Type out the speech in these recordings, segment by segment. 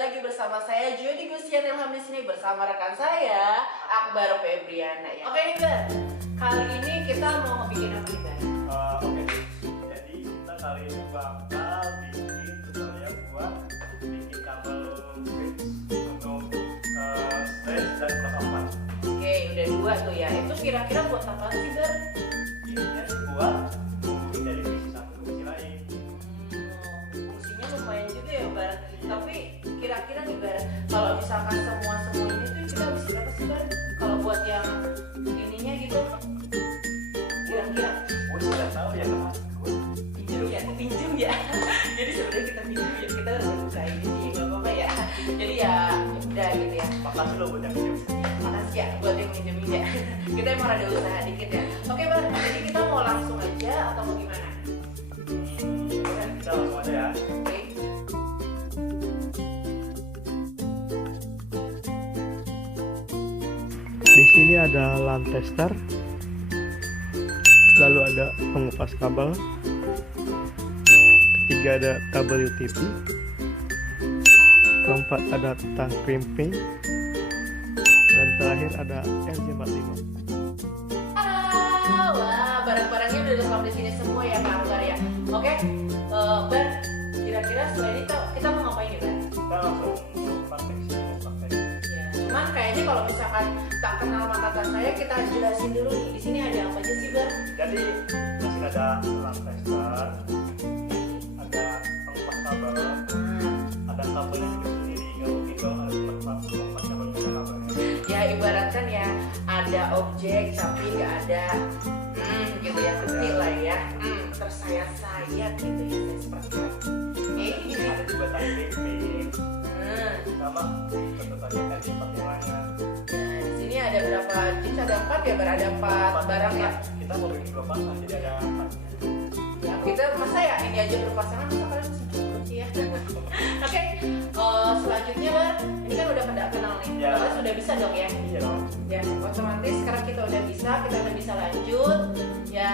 lagi bersama saya Jody Gusian Ilham di sini bersama rekan saya Akbar Febriana ya. Oke nih Bar, kali ini kita mau bikin apa nih Bar? Oke, jadi kita kali ini bakal bikin tutorial buat bikin kabel bridge untuk stage dan protokol. Oke, udah dua tuh ya. Itu kira-kira buat apa sih Bar? Ini buat menghubungin dari visi satu ke visi lain. Fungsinya lumayan juga ya Bar. Tapi kira-kira nih Bar, kalau misalkan semua ini tuh kita bisa berapa sih Bar? Kalau buat yang ininya gitu, kira-kira? Gue sih nggak tahu ya kan. Pinjam ya. Jadi sebenarnya kita pinjam ya, kita udah buka ini sih, nggak apa-apa ya. Jadi ya udah gitu ya. Makasih lo buat yang pinjam. Makasih ya buat yang minjemin ya. Kita emang ada usaha dikit ya. Oke Bar, jadi kita mau langsung aja atau mau gimana? Kita langsung aja ya. Oke. Di sini ada lamp tester, lalu ada pengupas kabel, ketiga ada kabel UTP, keempat ada tang crimping, dan terakhir ada RJ45. Wah, barang-barangnya udah lengkap di sini semua ya Kak Akbar ya. Oke, Bar, kira-kira setelah ini kita mau ngapain ya Bar? Kita langsung praktek sih, praktek. Ya, cuman kayaknya kalau misalkan tak kenal maka tak saya, kita jelasin dulu nih. Di sini ada apa aja sih Bar? Jadi di sini ada lamp tester, ada pengupas kabel, ada kabel yang sendiri, nggak mungkin dong ada tempat pengupas kabel nggak ada kabelnya. Ya ibaratkan ya ada objek tapi nggak ada gitu ya, kecil lah ya, tersayat-sayat gitu ya, saya seperti itu. Ada juga tali pimpin, sama tentu saja kan pertimbangan. Nah di sini ada berapa jenis? Ada 4 ya, berada 4 barang ya. Kita mau bikin 2 pasang, jadi ada 4. Ya kita masa ya ini aja berpasangan, masa kalian masih belum sih ya. Oke, selanjutnya Bar, ini kan udah kenal nih, Ya. kita sudah bisa dong ya. Iya dong. Ya otomatis sekarang kita udah bisa lanjut. Ya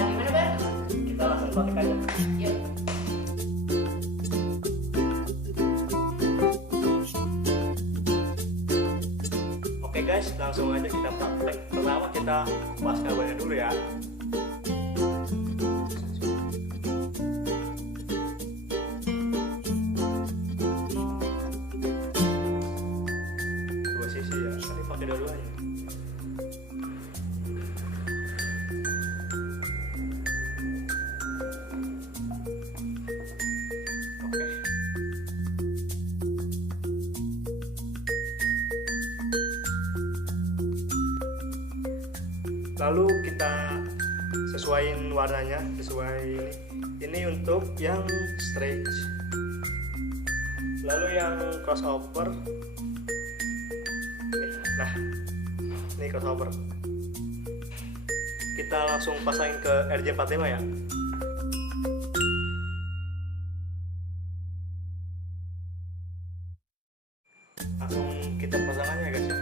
gimana Bar? Kita langsung praktek aja. Yuk. Oke guys, langsung aja kita praktek. Pertama kita kupas kabelnya dulu ya. Dua sisi ya, tadi pakai dua-duanya. Oke. Lalu kita sesuaiin warnanya, sesuai ini untuk yang stretch. Lalu yang crossover, nah ini crossover. Kita langsung pasangin ke RJ45 ya. Langsung kita pasangannya guys ya.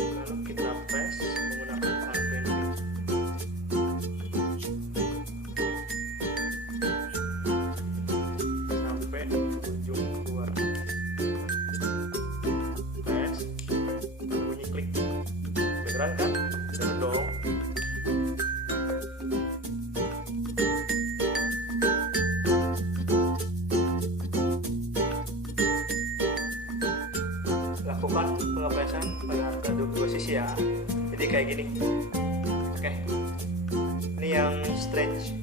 Lalu kita press menggunakan tali pimpin. Sampai ujung keluar. Press, bunyi klik. Beneran kan? Bener dong. Lakukan pengepresan pada kedua sisi ya, jadi kayak gini. Oke, ini yang stretch,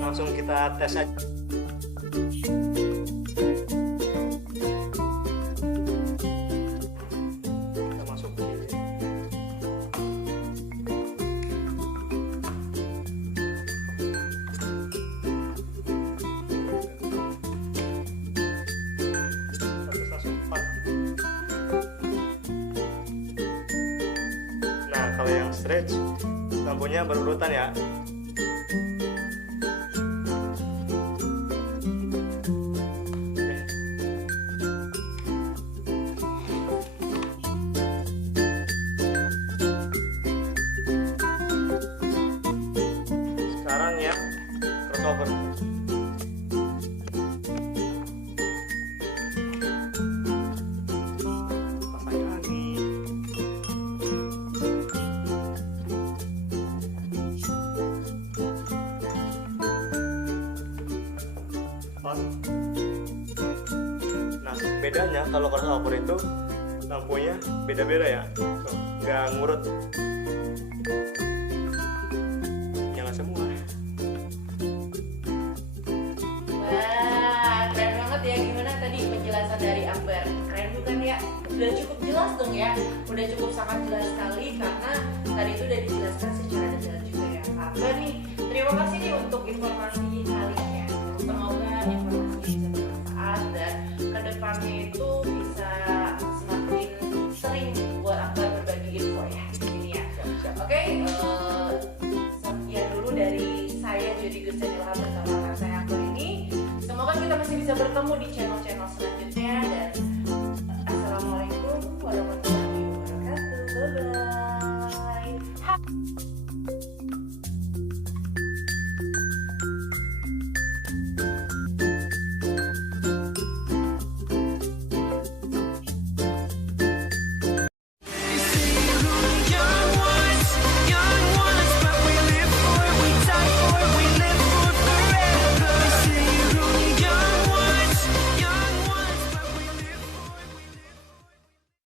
langsung kita tes aja. Kita masuk ke sini. Langsung 4. Nah kalau yang stretch lampunya berurutan ya. cover. Pasang lagi. On. Nah, bedanya kalau crossover itu lampunya beda-beda ya. Tuh, nggak ngurut. Nyala semua. Wah, keren banget ya. Gimana tadi penjelasan dari Akbar? Keren bukan ya? Udah cukup jelas dong ya. Udah cukup sangat jelas sekali karena tadi itu udah dijelaskan secara detail juga ya. Akbar nih, terima kasih nih untuk informasi kali ini ya. Semoga informasi bisa bermanfaat dan kedepannya itu bisa semakin sering buat Akbar berbagi info ya. Ini ya. Oke, sekian dulu dari saya jadi dosen Ilham bersama rekan saya Akbar ini. Semoga kita masih bisa bertemu di channel